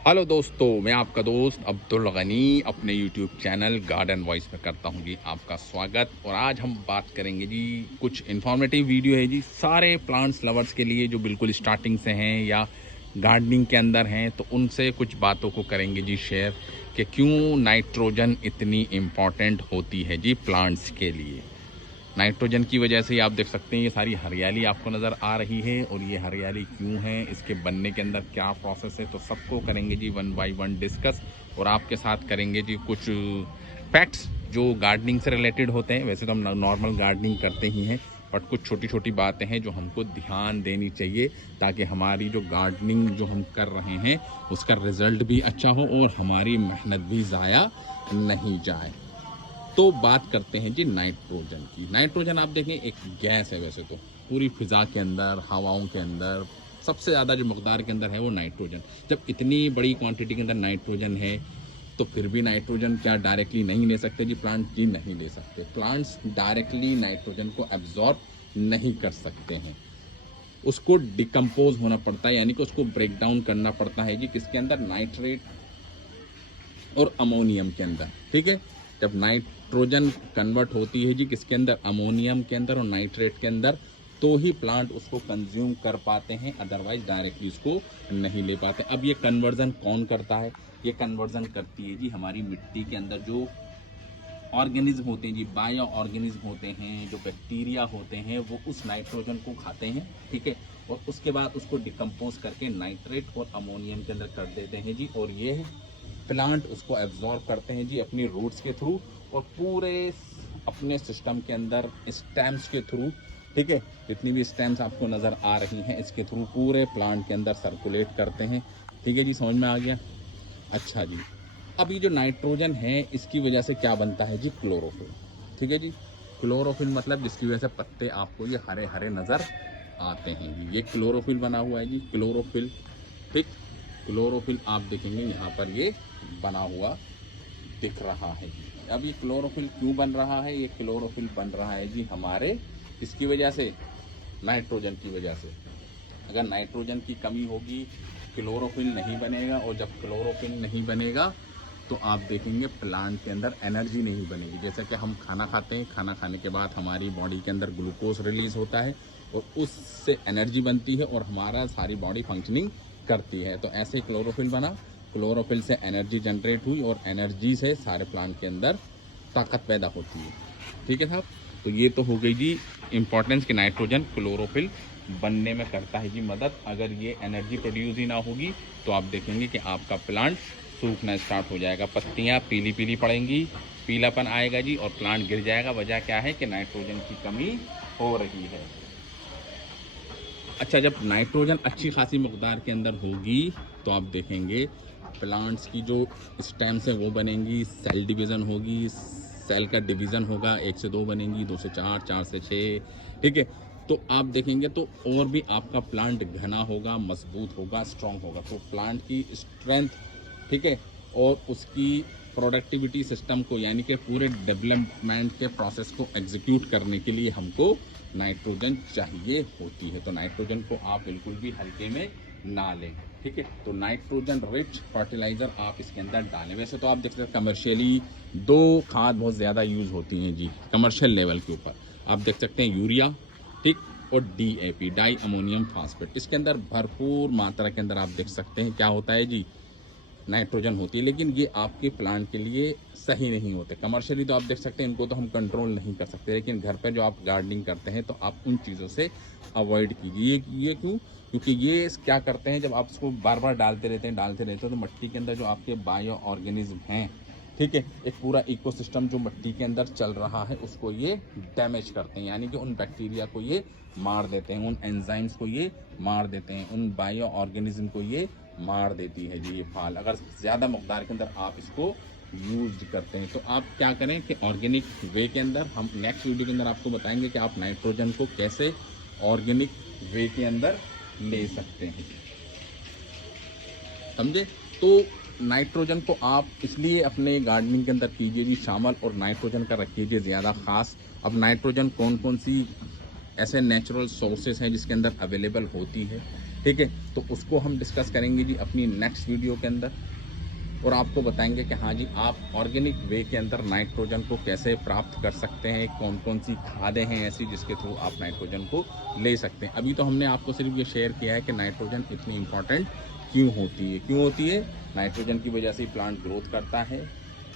Hello दोस्तों, मैं आपका दोस्त अब्दुल गनी अपने यूट्यूब चैनल गार्डन वॉइस में करता हूं जी आपका स्वागत। और आज हम बात करेंगे जी, कुछ इन्फॉर्मेटिव वीडियो है जी सारे प्लांट्स लवर्स के लिए जो बिल्कुल स्टार्टिंग से हैं या गार्डनिंग के अंदर हैं, तो उनसे कुछ बातों को करेंगे जी शेयर कि क्यों नाइट्रोजन इतनी इम्पॉर्टेंट होती है जी प्लांट्स के लिए। नाइट्रोजन की वजह से ही आप देख सकते हैं ये सारी हरियाली आपको नज़र आ रही है। और ये हरियाली क्यों है, इसके बनने के अंदर क्या प्रोसेस है, तो सबको करेंगे जी वन बाय वन डिस्कस। और आपके साथ करेंगे जी कुछ फैक्ट्स जो गार्डनिंग से रिलेटेड होते हैं। वैसे तो हम नॉर्मल गार्डनिंग करते ही हैं, बट कुछ छोटी छोटी बातें हैं जो हमको ध्यान देनी चाहिए ताकि हमारी जो गार्डनिंग जो हम कर रहे हैं उसका रिज़ल्ट भी अच्छा हो और हमारी मेहनत भी ज़ाया नहीं जाए। तो बात करते हैं जी नाइट्रोजन की। नाइट्रोजन आप देखें एक गैस है, वैसे तो पूरी फिज़ा के अंदर, हवाओं के अंदर सबसे ज़्यादा जो मकदार के अंदर है वो नाइट्रोजन। जब इतनी बड़ी क्वांटिटी के अंदर नाइट्रोजन है तो फिर भी नाइट्रोजन क्या डायरेक्टली नहीं ले सकते जी प्लांट? जी नहीं ले सकते। प्लांट्स डायरेक्टली नाइट्रोजन को एब्जॉर्ब नहीं कर सकते हैं, उसको डिकम्पोज होना पड़ता है, यानी कि उसको ब्रेक डाउन करना पड़ता है जी किसके अंदर? नाइट्रेट और अमोनियम के अंदर। ठीक है, जब नाइट्रोजन कन्वर्ट होती है जी किसके अंदर? अमोनियम के अंदर और नाइट्रेट के अंदर, तो ही प्लांट उसको कंज्यूम कर पाते हैं, अदरवाइज डायरेक्टली उसको नहीं ले पाते। अब ये कन्वर्जन कौन करता है? ये कन्वर्जन करती है जी हमारी मिट्टी के अंदर जो ऑर्गेनिज्म होते हैं जी, बायो ऑर्गेनिज्म होते हैं, जो बैक्टीरिया होते हैं, वो उस नाइट्रोजन को खाते हैं। ठीक है, और उसके बाद उसको डिकम्पोज करके नाइट्रेट और अमोनियम के अंदर कर देते हैं जी। और ये प्लांट उसको एब्जॉर्ब करते हैं जी अपनी रूट्स के थ्रू और पूरे अपने सिस्टम के अंदर स्टेम्स के थ्रू। ठीक है, जितनी भी स्टेम्स आपको नज़र आ रही हैं इसके थ्रू पूरे प्लांट के अंदर सर्कुलेट करते हैं। ठीक है जी, समझ में आ गया? अच्छा जी, अब ये जो नाइट्रोजन है इसकी वजह से क्या बनता है जी? क्लोरोफिल। ठीक है जी, क्लोरोफिल मतलब जिसकी वजह से पत्ते आपको ये हरे हरे नज़र आते हैं जी, ये क्लोरोफिल बना हुआ है जी, क्लोरोफिल। ठीक, क्लोरोफिल आप देखेंगे यहाँ पर ये बना हुआ दिख रहा है जी। अब ये क्लोरोफिल क्यों बन रहा है? ये क्लोरोफिल बन रहा है जी हमारे इसकी वजह से, नाइट्रोजन की वजह से। अगर नाइट्रोजन की कमी होगी क्लोरोफिल नहीं बनेगा, और जब क्लोरोफिल नहीं बनेगा तो आप देखेंगे प्लांट के अंदर एनर्जी नहीं बनेगी। जैसे कि हम खाना खाते हैं, खाना खाने के बाद हमारी बॉडी के अंदर ग्लूकोज रिलीज होता है और उससे एनर्जी बनती है और हमारा सारी बॉडी फंक्शनिंग करती है। तो ऐसे ही क्लोरोफिल बना, क्लोरोफिल से एनर्जी जनरेट हुई और एनर्जी से सारे प्लांट के अंदर ताकत पैदा होती है। ठीक है साहब, तो ये तो हो गई जी इम्पोर्टेंस कि नाइट्रोजन क्लोरोफिल बनने में करता है जी मदद। अगर ये एनर्जी प्रोड्यूस ही ना होगी तो आप देखेंगे कि आपका प्लांट सूखना स्टार्ट हो जाएगा, पत्तियां पीली पीली पड़ेंगी, पीलापन आएगा जी और प्लांट गिर जाएगा। वजह क्या है कि नाइट्रोजन की कमी हो रही है। अच्छा, जब नाइट्रोजन अच्छी खासी मकदार के अंदर होगी तो आप देखेंगे प्लांट्स की जो स्टेम्स हैं वो बनेंगी, सेल डिवीज़न होगी, सेल का डिवीज़न होगा, 1 से 2 बनेंगी, 2 से 4, 4 से 6। ठीक है, तो आप देखेंगे तो और भी आपका प्लांट घना होगा, मजबूत होगा, स्ट्रॉन्ग होगा। तो प्लांट की स्ट्रेंथ, ठीक है, और उसकी प्रोडक्टिविटी सिस्टम को, यानी कि पूरे डेवलपमेंट के प्रोसेस को एग्जीक्यूट करने के लिए हमको नाइट्रोजन चाहिए होती है। तो नाइट्रोजन को आप बिल्कुल भी हल्के में ना लें। ठीक है, तो नाइट्रोजन रिच फर्टिलाइज़र आप इसके अंदर डालें। वैसे तो आप देख सकते हैं कमर्शियली 2 खाद बहुत ज़्यादा यूज़ होती हैं जी कमर्शियल लेवल के ऊपर। आप देख सकते हैं यूरिया, ठीक, और DAP, डाई अमोनियम फास्फेट। इसके अंदर भरपूर मात्रा के अंदर आप देख सकते हैं क्या होता है जी, नाइट्रोजन होती है। लेकिन ये आपके प्लांट के लिए सही नहीं होते। कमर्शियली तो आप देख सकते हैं इनको तो हम कंट्रोल नहीं कर सकते, लेकिन घर पर जो आप गार्डनिंग करते हैं तो आप उन चीज़ों से अवॉइड कीजिए। ये क्यों? क्योंकि ये क्या करते हैं, जब आप इसको बार बार डालते रहते हो तो मिट्टी के अंदर जो आपके बायो ऑर्गेनिज्म हैं, ठीक है, एक पूरा इकोसिस्टम जो मिट्टी के अंदर चल रहा है उसको ये डैमेज करते हैं, यानी कि उन बैक्टीरिया को ये मार देते हैं, उन एंजाइम्स को ये मार देते हैं, उन बायो ऑर्गेनिज्म को ये मार देती है जी ये फाल, अगर ज़्यादा मकदार के अंदर आप इसको यूज करते हैं। तो आप क्या करें कि ऑर्गेनिक वे के अंदर, हम नेक्स्ट वीडियो के अंदर आपको बताएंगे कि आप नाइट्रोजन को कैसे ऑर्गेनिक वे के अंदर ले सकते हैं, समझे? तो नाइट्रोजन को आप इसलिए अपने गार्डनिंग के अंदर कीजिए जी शामिल, और नाइट्रोजन का रखिए ज़्यादा ख़ास। अब नाइट्रोजन कौन कौन सी ऐसे नेचुरल सोर्सेज हैं जिसके अंदर अवेलेबल होती है? ठीक है, तो उसको हम डिस्कस करेंगे जी अपनी नेक्स्ट वीडियो के अंदर, और आपको बताएंगे कि हाँ जी आप ऑर्गेनिक वे के अंदर नाइट्रोजन को कैसे प्राप्त कर सकते हैं, कौन कौन सी खादें हैं ऐसी जिसके थ्रू आप नाइट्रोजन को ले सकते हैं। अभी तो हमने आपको सिर्फ ये शेयर किया है कि नाइट्रोजन इतनी इम्पॉर्टेंट क्यों होती है। नाइट्रोजन की वजह से प्लांट ग्रोथ करता है,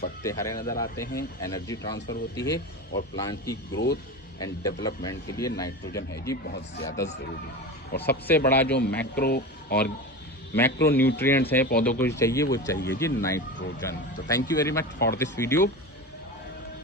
पत्ते हरे नज़र आते हैं, एनर्जी ट्रांसफ़र होती है, और प्लांट की ग्रोथ एंड डेवलपमेंट के लिए नाइट्रोजन है जी बहुत ज़्यादा ज़रूरी। और सबसे बड़ा जो मैक्रो न्यूट्रिएंट्स है पौधों को चाहिए, वो चाहिए जी नाइट्रोजन। तो thank you very much for this video.